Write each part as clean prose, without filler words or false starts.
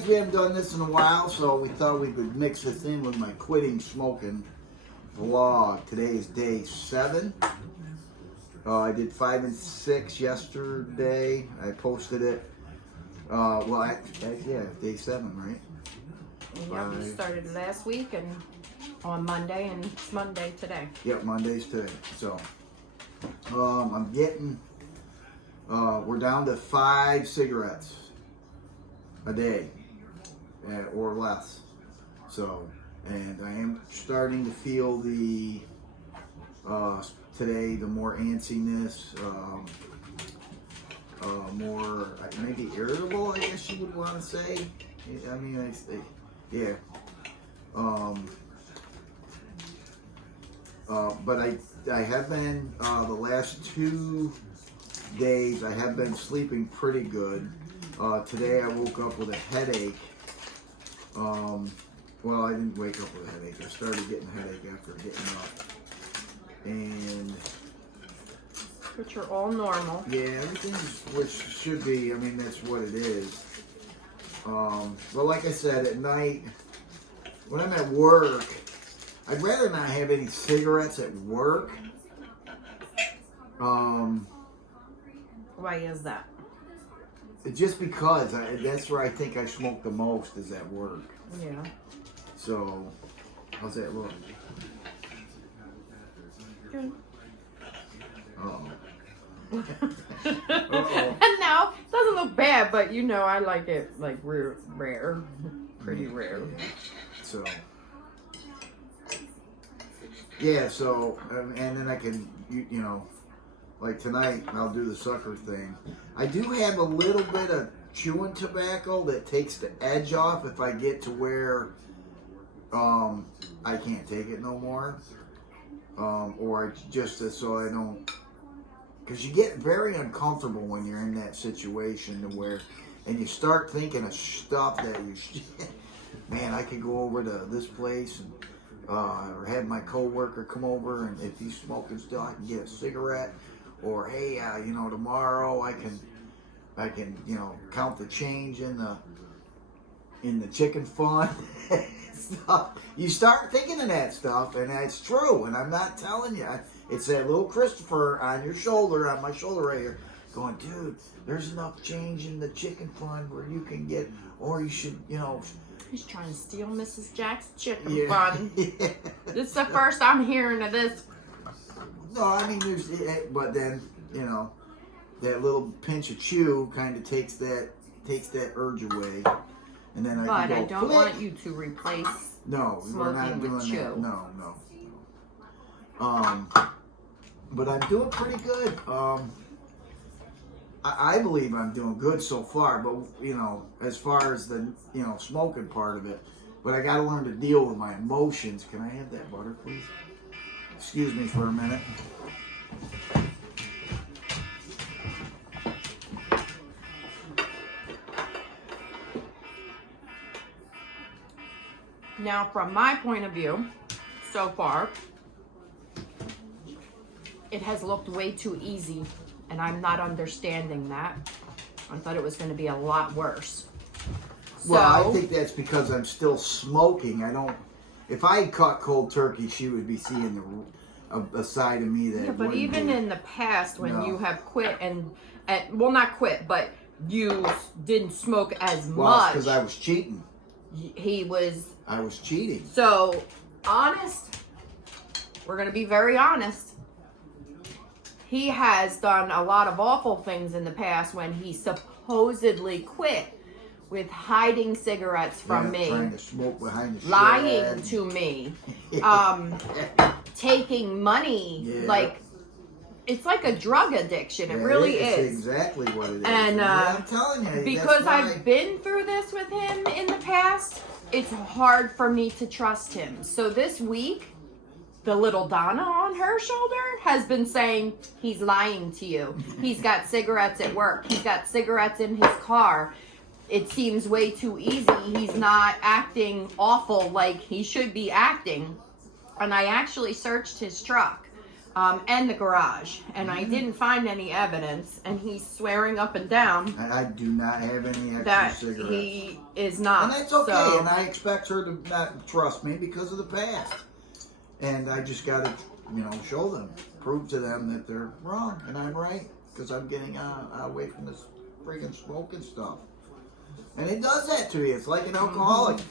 guys, we haven't done this in a while, so we thought we could mix this in with my quitting smoking vlog. Today is day 7. I did 5 and 6 yesterday. I posted it. Yeah, day 7, right? Yeah, we started last week and on Monday, and it's Monday today. Yep, Monday's today. So, I'm getting, we're down to 5 cigarettes a day or less. So, and I am starting to feel the, today, the more antsiness, more maybe irritable, I guess you would want to say. I mean, yeah. But I have been, the last 2 days, I have been sleeping pretty good. Today I woke up with a headache. Well, I didn't wake up with a headache. I started getting a headache after getting up. And Which are all normal. yeah, everything's, which should be, I mean, that's what it is. But like I said, at night, when I'm at work, I'd rather not have any cigarettes at work. Why is that? Just because that's where I think I smoke the most is at work. Yeah. So, how's that look? Good. Uh-oh. And now, it doesn't look bad, but you know, I like it like rare. Pretty rare. So, yeah, so, and then I can, you know, like tonight, I'll do the sucker thing. I do have a little bit of chewing tobacco that takes the edge off if I get to where I can't take it no more. Or just so I don't, because you get very uncomfortable when you're in that situation to where, and you start thinking of stuff that you, man, I could go over to this place and, or have my coworker come over, and if he's smoking still, I can get a cigarette. Or hey, you know, tomorrow I can, you know, count the change in the chicken fund. Stuff. You start thinking of that stuff, and that's true. And I'm not telling you. It's that little Christopher on your shoulder, on my shoulder right here, going, dude, there's enough change in the chicken fund where you can get, or you should, you know. He's trying to steal Mrs. Jack's chicken Yeah. fund. Yeah. This is the first I'm hearing of this. No, I mean, but then, you know, that little pinch of chew kind of takes that urge away, and then But I can go, I don't "Flick." want you to replace. No, we're not smoking doing with that. chew. No. But I'm doing pretty good. I believe I'm doing good so far, but you know, as far as the, you know, smoking part of it, but I got to learn to deal with my emotions. Can I have that butter, please? Excuse me for a minute. Now, from my point of view, so far, it has looked way too easy, and I'm not understanding that. I thought it was going to be a lot worse. Well, I think that's because I'm still smoking. I don't. If I had caught cold turkey, she would be seeing a side of me that. Yeah, but even be. in the past, when No. you have quit and well, not quit, but you didn't smoke as Well, much. because I was cheating. He was. I was cheating. So, honest, we're going to be very honest. He has done a lot of awful things in the past when he supposedly quit with hiding cigarettes from me, Trying to smoke behind the lying shed. to me, taking money, Yeah. like, it's like a drug addiction. It really it's is. exactly what it is. And Yeah, I'm telling you, because that's why. I've been through this with him in the past, it's hard for me to trust him. So this week, the little Donna on her shoulder has been saying, he's lying to you. He's got cigarettes at work. He's got cigarettes in his car. It seems way too easy. He's not acting awful like he should be acting. And I actually searched his truck. and the garage. And I didn't find any evidence, and he's swearing up and down And I do not have any extra that cigarettes. he is not. And that's okay, So, and I expect her to not trust me because of the past. And I just gotta, show them, prove to them that they're wrong and I'm right, because I'm getting away from this freaking smoking stuff. And it does that to you. It's like an alcoholic.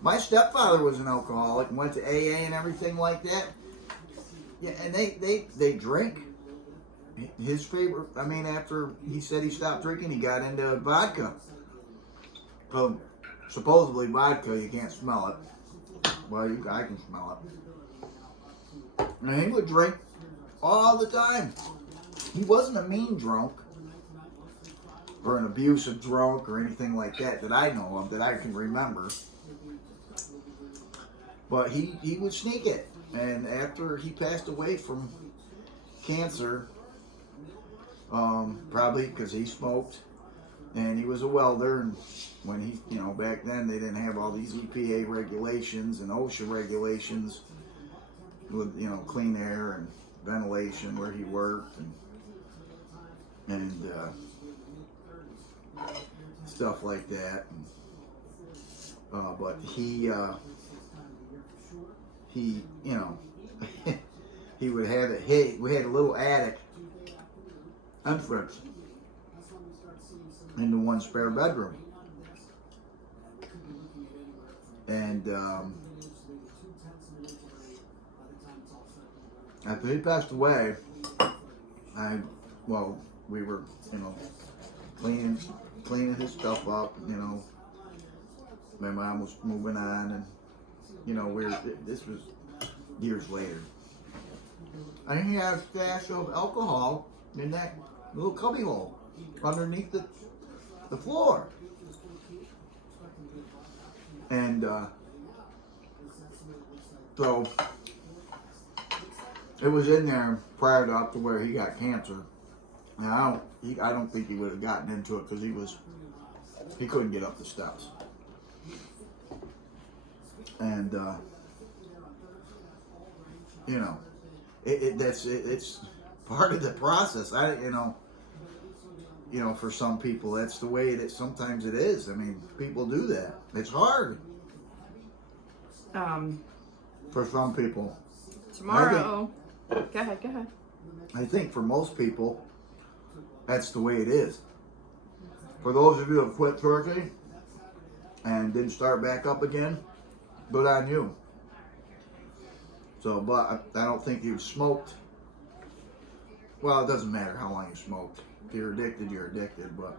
My stepfather was an alcoholic and went to AA and everything like that. Yeah, and they drink. His favorite, after he said he stopped drinking, he got into vodka. Supposedly vodka, you can't smell it. Well, I can smell it. And he would drink all the time. He wasn't a mean drunk or an abusive drunk or anything like that I know of, that I can remember. But he would sneak it. And after he passed away from cancer, probably because he smoked and he was a welder, and when he, back then they didn't have all these EPA regulations and OSHA regulations with, clean air and ventilation where he worked and stuff like that. But he he would have it. We had a little attic entrance into one spare bedroom, and after he passed away, we were cleaning his stuff up. My mom was moving on, and this was years later. And he had a stash of alcohol in that little cubby hole underneath the floor. And so it was in there prior to up to where he got cancer. And I don't think he would have gotten into it because he couldn't get up the steps. And it's part of the process. For some people, that's the way sometimes it is. People do that. It's hard. For some people. Tomorrow. Go ahead. I think for most people, that's the way it is. For those of you who have quit Turkey and didn't start back up again, good on you. So, but I don't think you've smoked. Well, it doesn't matter how long you smoked. If you're addicted, you're addicted. But,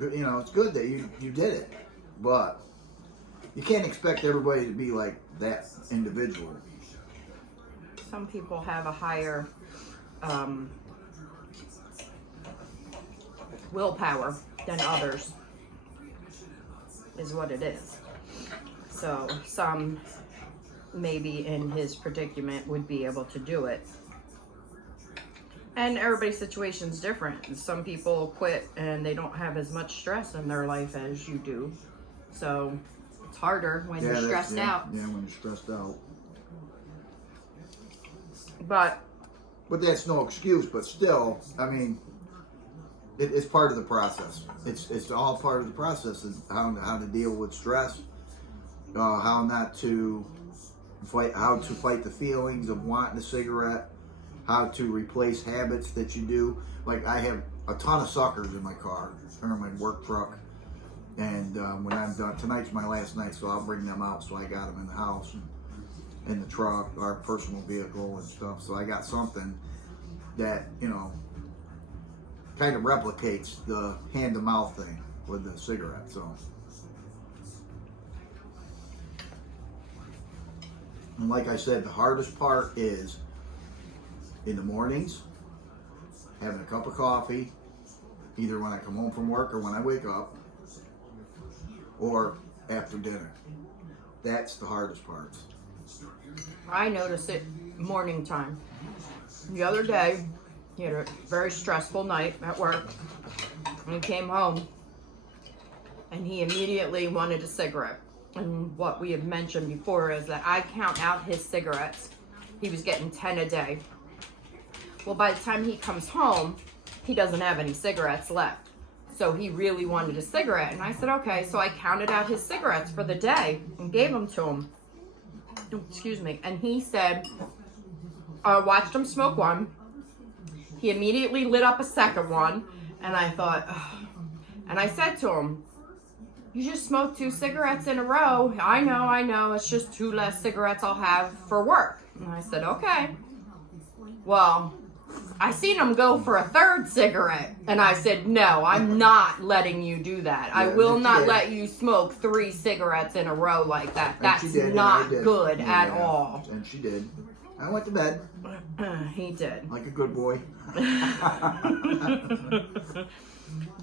it's good that you did it. But you can't expect everybody to be like that individual. Some people have a higher willpower than others, is what it is. So some maybe in his predicament would be able to do it. And everybody's situation's different. Some people quit and they don't have as much stress in their life as you do. So it's harder when you're stressed out. Yeah, when you're stressed out. But that's no excuse. But still, it's part of the process. It's all part of the process. Is how to deal with stress, how not to fight, how to fight the feelings of wanting a cigarette, how to replace habits that you do. Like I have a ton of suckers in my car or my work truck, and when I'm done, tonight's my last night, so I'll bring them out. So I got them in the house and in the truck, our personal vehicle and stuff. So I got something that kind of replicates the hand-to-mouth thing with the cigarette. So, and like I said, the hardest part is in the mornings, having a cup of coffee, either when I come home from work or when I wake up, or after dinner. That's the hardest part. I notice it morning time. The other day, he had a very stressful night at work. And he came home and he immediately wanted a cigarette. And what we have mentioned before is that I count out his cigarettes He was getting 10 a day. Well, by the time he comes home, he doesn't have any cigarettes left. So he really wanted a cigarette. And I said, okay. So I counted out his cigarettes for the day and gave them to him. Excuse me. And he said, I watched him smoke one. He immediately lit up a second one. And I thought, ugh. And I said to him, you just smoked 2 cigarettes in a row. I know. It's just 2 less cigarettes I'll have for work. And I said, okay. Well, I seen him go for a 3rd cigarette. And I said, no, I'm not letting you do that. I will not let you smoke 3 cigarettes in a row like that. That's not good at all. And she did. I went to bed. He did. Like a good boy.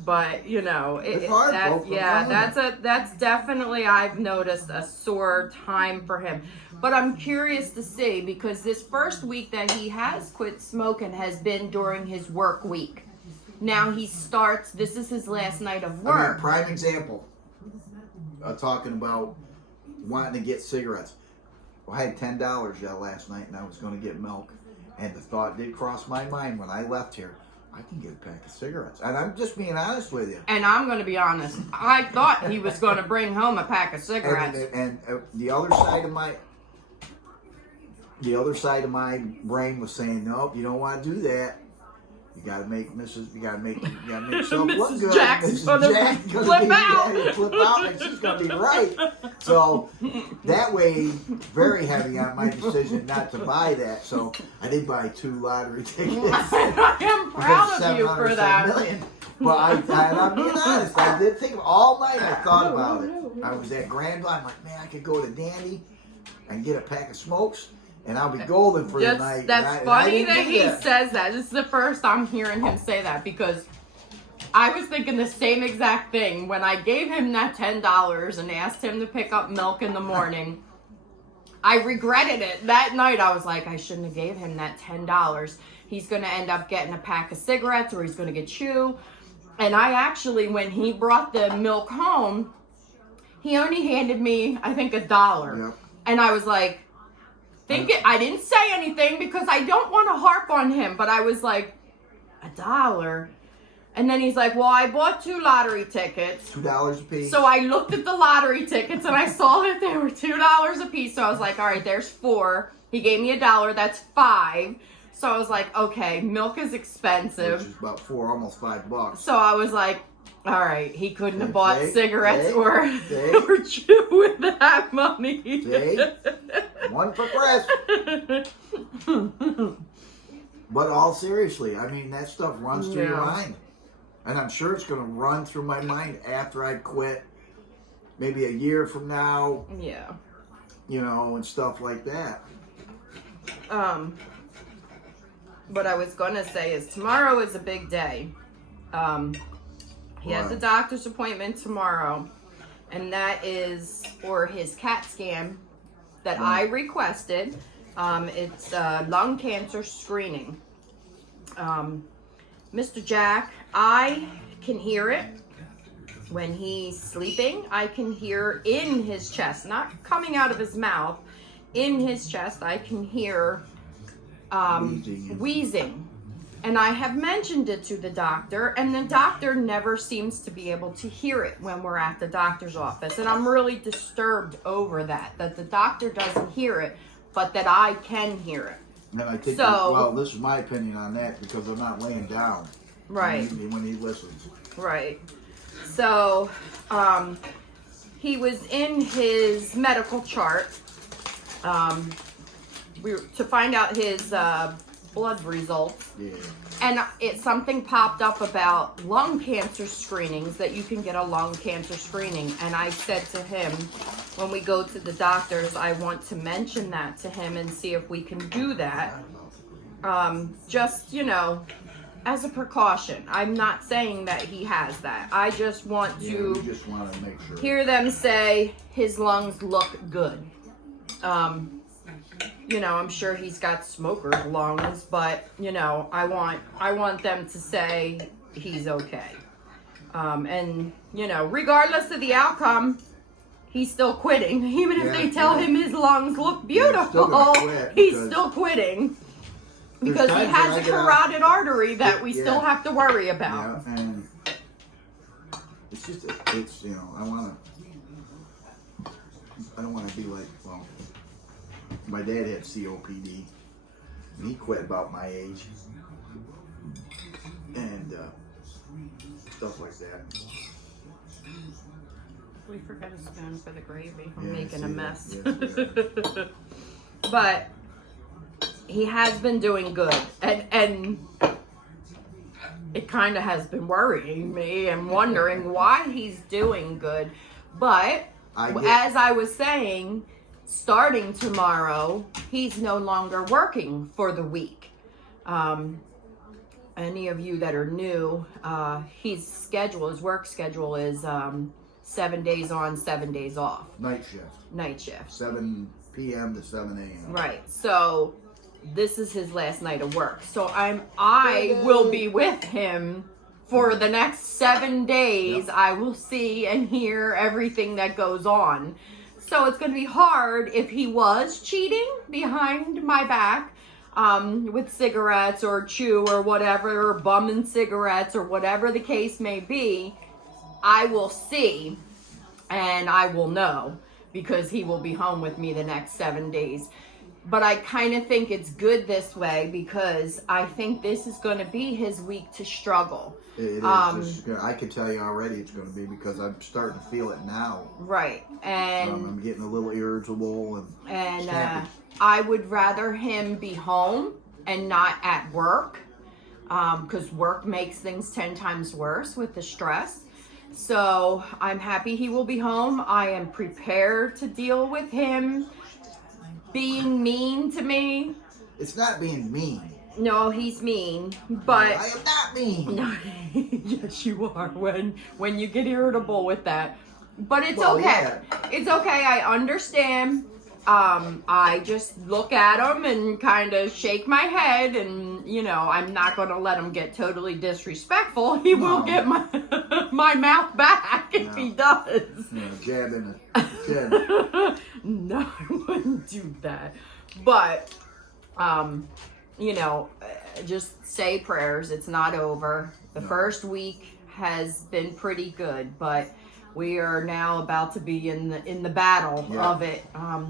But you know, it's hard, that's definitely, I've noticed, a sore time for him. But I'm curious to see, because this first week that he has quit smoking has been during his work week. Now he starts, this is his last night of work. I mean, prime example. Talking about wanting to get cigarettes. Well, I had $10 last night and I was going to get milk. And the thought did cross my mind when I left here. I can get a pack of cigarettes. And I'm just being honest with you. And I'm going to be honest. I thought he was going to bring home a pack of cigarettes. And the other side of my brain was saying, nope, you don't want to do that. You gotta make yourself look good. Jack's gonna flip out, and she's gonna be right. So that way, very heavy on my decision not to buy that. So I did buy 2 lottery tickets. I am proud of you for that. But I'm being honest. I did think all night. I thought about it. I was at Granville. I'm like, man, I could go to Dandy and get a pack of smokes. And I'll be golden for the night. That's funny that he says that. This is the first I'm hearing him say that, because I was thinking the same exact thing when I gave him that $10 and asked him to pick up milk in the morning. I regretted it. That night I was like, I shouldn't have gave him that $10. He's going to end up getting a pack of cigarettes, or he's going to get chew. And I actually, when he brought the milk home, he only handed me, I think, $1. Yep. And I was like, I didn't say anything because I don't want to harp on him, but I was like, $1? And then he's like, well, I bought 2 lottery tickets. $2 a piece. So I looked at the lottery tickets and I saw that they were $2 a piece. So I was like, all right, there's 4. He gave me $1. That's 5. So I was like, okay, milk is expensive. Which is about almost $5. So I was like, all right, he couldn't have bought cigarettes or chew with that money. One for Chris. But all seriously, I mean, that stuff runs through your mind. And I'm sure it's going to run through my mind after I quit. Maybe a year from now. Yeah. You know, and stuff like that. What I was going to say is tomorrow is a big day. He has a doctor's appointment tomorrow, and that is for his CAT scan that I requested. It's lung cancer screening. Mr. Jack, I can hear it when he's sleeping. I can hear in his chest, not coming out of his mouth, in his chest, I can hear wheezing. And I have mentioned it to the doctor, and the doctor never seems to be able to hear it when we're at the doctor's office. And I'm really disturbed over that the doctor doesn't hear it, but that I can hear it. And I think, well, this is my opinion on that, because I'm not laying down. Right. When he listens. Right. So, he was in his medical chart, to find out his, blood results. Yeah. And something popped up about lung cancer screenings, that you can get a lung cancer screening. And I said to him, when we go to the doctors, I want to mention that to him and see if we can do that. Just, you know, as a precaution. I'm not saying that he has that. I just want to just want to make sure. Hear them say his lungs look good. You know, I'm sure he's got smoker's lungs, but you know, I want them to say he's okay. And you know, regardless of the outcome, he's still quitting. Even if Yeah, they tell yeah. him his lungs look Yeah, he's still beautiful, gonna quit he's because still quitting. there's Because he times when has I a get out- carotid artery that we Yeah. still have to worry about. Yeah, and it's just, it's, you know, I don't want to be like, well, my dad had COPD. And he quit about my age. And stuff like that. We forgot a spoon for the gravy. I'm Yeah, I making a see mess. that. Yes, But he has been doing good. And it kind of has been worrying me and wondering why he's doing good. But as I was saying, starting tomorrow, he's no longer working for the week. Any of you that are new, his work schedule is 7 days on, 7 days off. Night shift. Night shift. 7 p.m. to 7 a.m. Right. So this is his last night of work. So I will be with him for the next 7 days. Yep. I will see and hear everything that goes on. So it's going to be hard if he was cheating behind my back with cigarettes or chew or whatever, or bumming cigarettes or whatever the case may be. I will see and I will know because he will be home with me the next 7 days. But I kind of think it's good this way because I think this is going to be his week to struggle. It is. I can tell you already it's going to be because I'm starting to feel it now. Right. And I'm getting a little irritable and snappy. I would rather him be home and not at work because work makes things 10 times worse with the stress. So I'm happy he will be home. I am prepared to deal with him being mean to me. It's not being mean. No, he's mean, but I am not mean. no, yes, you are when you get irritable with that. But it's Well, okay. yeah. It's okay. I understand. I just look at him and kind of shake my head, and you know, I'm not going to let him get totally disrespectful. He will No. get my my mouth back if No. he does. Jabbing it. No, I wouldn't do that. But, you know, just say prayers. It's not over. The No. first week has been pretty good, but we are now about to be in the battle Yeah. of it,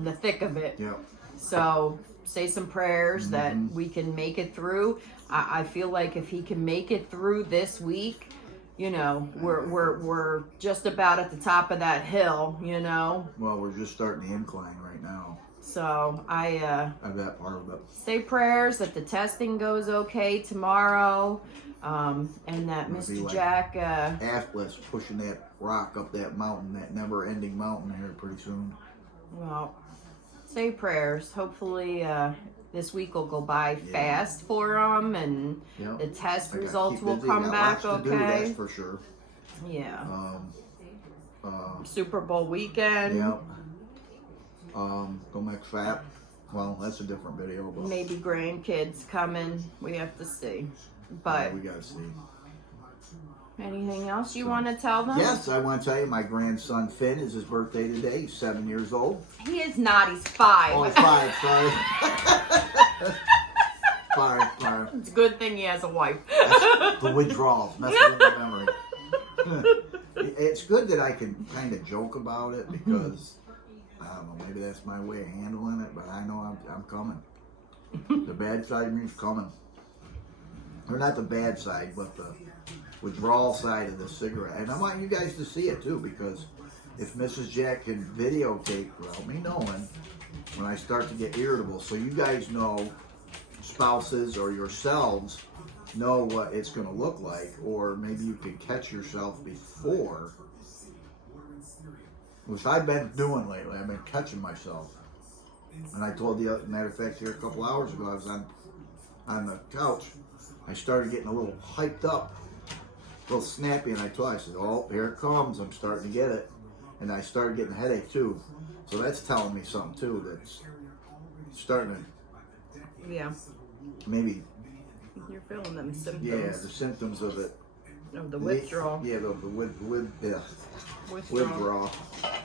the thick of it. Yep. So say some prayers that Mm-hmm. we can make it through. I feel like if he can make it through this week, you know, we're just about at the top of that hill, you know. Well, we're just starting the incline right now. So I That part of it. say prayers that the testing goes okay tomorrow, and that It'll be Mr. like Jack. Atlas pushing that rock up that mountain, that never-ending mountain here pretty soon. Well, say prayers. Hopefully, this week will go by fast for him, and Yep. the test I gotta results keep will busy. come Got back lots to do, okay. that's for sure. Yeah. Um, Super Bowl weekend. Yep. Go make fat. Well, that's a different video, but Maybe grandkids coming. We have to see. But we gotta see. anything else you want to tell them? Yes, I want to tell you, my grandson Finn is his birthday today. He's 7 years old. He is not. He's 5. Oh, he's 5. Sorry. 5. It's a good thing he has a wife. That's the withdrawals messing with my memory. It's good that I can kind of joke about it because I don't know, maybe that's my way of handling it, but I know I'm coming. The bad side of me is coming. Or not the bad side, but the withdrawal side of the cigarette. And I want you guys to see it too, because if Mrs. Jack can videotape without me knowing when I start to get irritable, so you guys know, spouses or yourselves know what it's going to look like, or maybe you can catch yourself before, which I've been doing lately. I've been catching myself. And I told the other, matter of fact, here a couple hours ago, I was on the couch. I started getting a little hyped up, a little snappy, and I said, oh, here it comes. I'm starting to get it. And I started getting a headache too. So that's telling me something too, that's starting to Yeah. maybe, You're feeling them symptoms. yeah, the symptoms of it. Of the withdrawal. Yeah, the Withdrawal. withdrawal.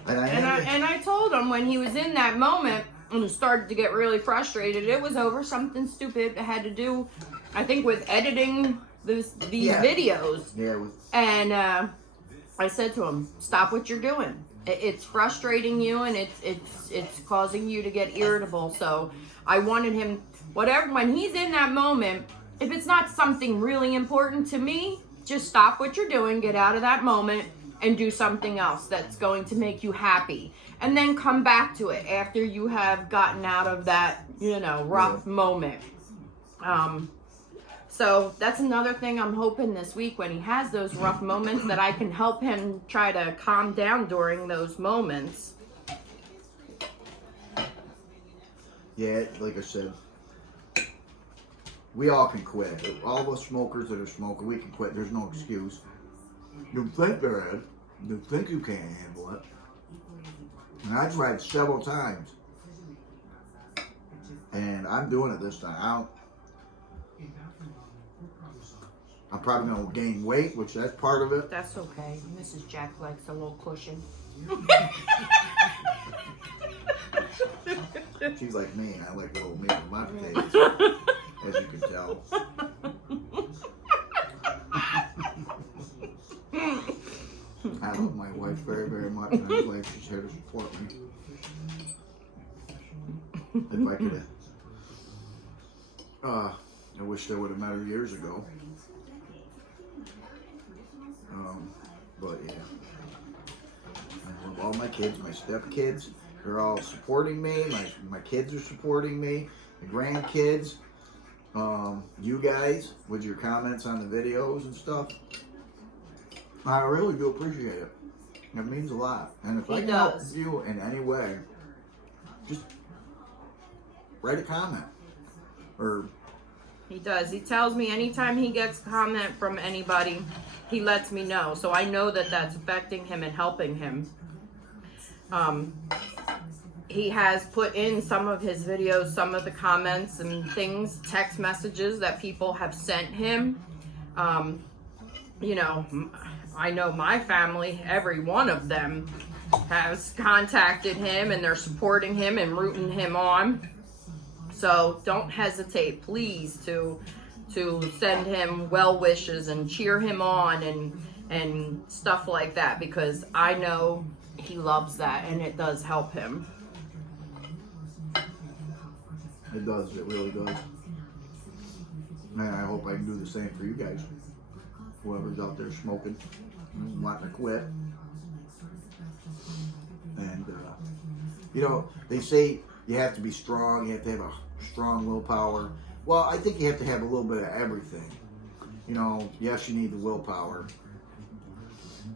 And I told him when he was in that moment and started to get really frustrated, it was over something stupid that had to do, I think, with editing these videos. Yeah. And I said to him, "Stop what you're doing. It's frustrating you, and it's causing you to get irritable." So I wanted him, whatever, when he's in that moment, if it's not something really important to me, just stop what you're doing, get out of that moment, and do something else that's going to make you happy. And then come back to it after you have gotten out of that, rough moment. So that's another thing I'm hoping this week when he has those rough moments that I can help him try to calm down during those moments. Yeah, like I said, we all can quit. All of us smokers that are smoking, we can quit. There's no excuse. You think they're in. You think you can't handle it. And I tried several times. And I'm doing it this time. I'm probably going to gain weight, which that's part of it. That's okay. Mrs. Jack likes a little cushion. She's like me. I like a little meat with my potatoes, as you can tell. I love my wife very, very much, and I'm glad she's here to support me. If I could have, I wish I would have met her years ago. But yeah, I love all my kids, my stepkids. They're all supporting me. My kids are supporting me. The grandkids. You guys with your comments on the videos and stuff. I really do appreciate it. It means a lot. And if I can help you in any way, just write a comment. Or he does. He tells me anytime he gets a comment from anybody, he lets me know. So I know that that's affecting him and helping him. He has put in some of his videos, some of the comments and things, text messages that people have sent him. I know my family, every one of them has contacted him and they're supporting him and rooting him on. So don't hesitate, please, to send him well wishes and cheer him on and stuff like that, because I know he loves that and it does help him. it does, it really does. Man, I hope I can do the same for you guys. Whoever's out there smoking, wanting to quit. And, they say you have to be strong, you have to have a strong willpower. Well, I think you have to have a little bit of everything. Yes, you need the willpower,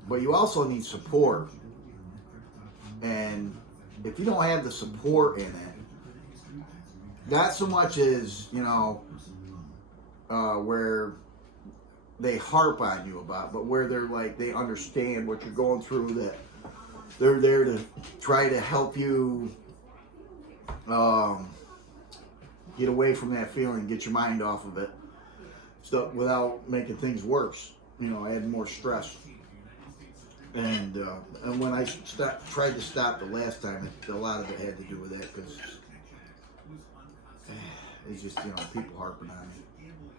but you also need support. And if you don't have the support in it, not so much as, where they harp on you about, but where they're like, they understand what you're going through, that they're there to try to help you get away from that feeling, get your mind off of it, so without making things worse, add more stress. And when I tried to stop the last time, a lot of it had to do with that, because it's just, people harping on me.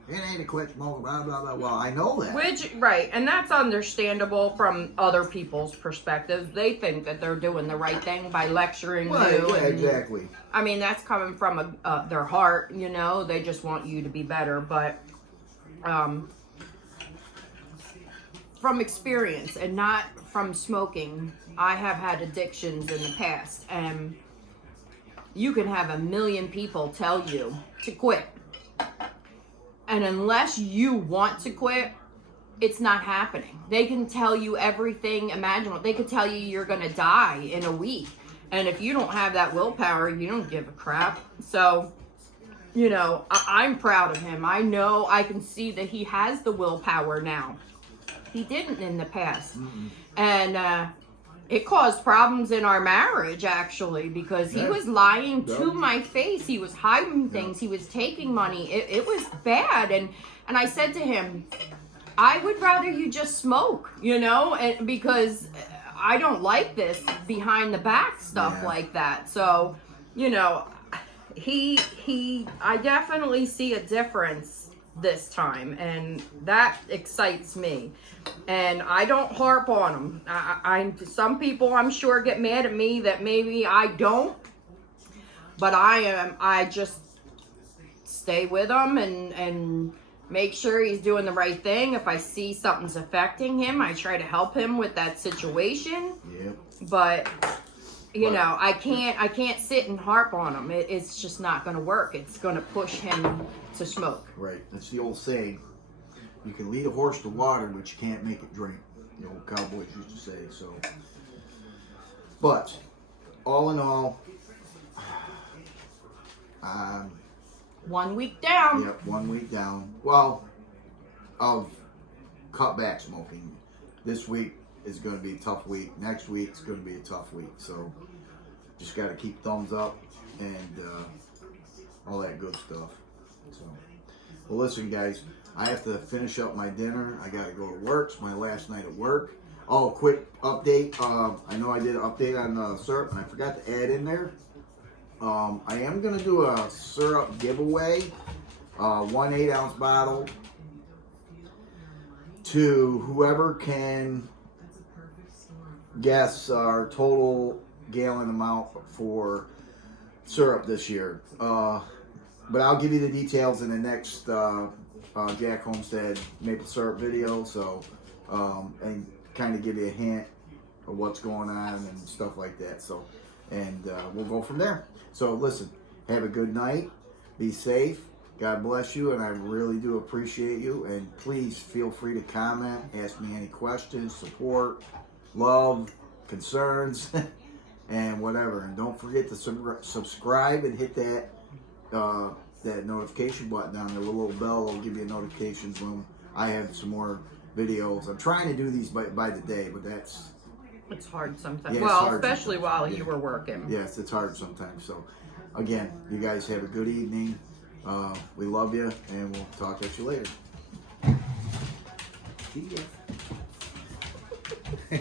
It ain't a quit smoking, blah, blah, blah. Well, I know that. Right, and that's understandable from other people's perspectives. They think that they're doing the right thing by lecturing you. Yeah, and, exactly. I mean, that's coming from their heart, They just want you to be better. But from experience and not from smoking, I have had addictions in the past. And you can have 1 million people tell you to quit. And unless you want to quit, it's not happening. They can tell you everything imaginable. They could tell you you're going to die in a week. And if you don't have that willpower, you don't give a crap. So, I'm proud of him. I know, I can see that he has the willpower now. He didn't in the past. Mm-hmm. And it caused problems in our marriage, actually, because he was lying to my face. He was hiding things. He was taking money. It was bad. And I said to him, I would rather you just smoke, you know, and because I don't like this behind the back stuff Yeah. like that. So, you know, I definitely see a difference this time, and that excites me. And I don't harp on him. Some people I'm sure get mad at me that maybe I don't, but I just stay with him and make sure he's doing the right thing. If I see something's affecting him, I try to help him with that situation. Yep. But you know, I can't sit and harp on him. It's just not going to work. It's going to push him to smoke. Right. That's the old saying. You can lead a horse to water, but you can't make it drink. The old cowboys used to say. So, but all in all, 1 week down. yep, 1 week down. Well, I've cut back smoking. This week is going to be a tough week. Next week's going to be a tough week. So, just got to keep thumbs up and all that good stuff. So, well, listen, guys, I have to finish up my dinner. I got to go to work. It's my last night at work. Oh, quick update. I know I did an update on syrup, and I forgot to add in there. I am going to do a syrup giveaway, 1 8-ounce bottle, to whoever can guess our total gallon amount for syrup this year. But I'll give you the details in the next Jack Homestead maple syrup video, so and kind of give you a hint of what's going on and stuff like that. So, and we'll go from there. So listen, have a good night, be safe, God bless you, and I really do appreciate you. And please feel free to comment, ask me any questions, support, love, concerns, and whatever. And don't forget to subscribe and hit that that notification button down there. The little bell will give you notifications when I have some more videos. I'm trying to do these by the day, but It's hard sometimes. Yeah, it's well, hard especially sometimes. while Yeah. you were working. yes, it's hard sometimes. So again, you guys have a good evening. We love you, and we'll talk at you later. See ya.